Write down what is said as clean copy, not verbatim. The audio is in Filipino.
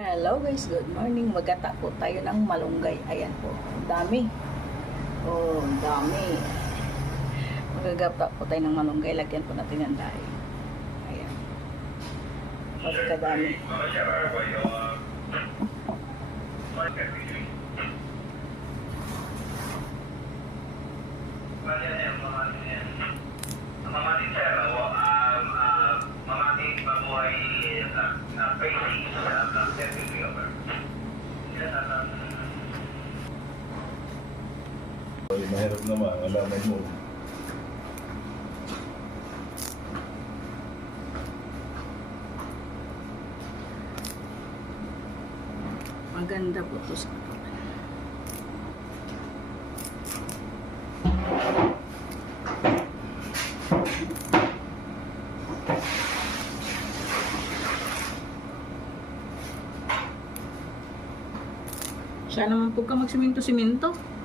Hello guys, good morning. Magata po tayo ng malunggay. Ayan po, dami. Oh, dami. Magagata po tayo ng malunggay. Lagyan po natin ng daing. Ayan. Pagkadami. Mahirap naman, alamay mo. Maganda po ito sa katawan. Siya naman po ka magsiminto-siminto.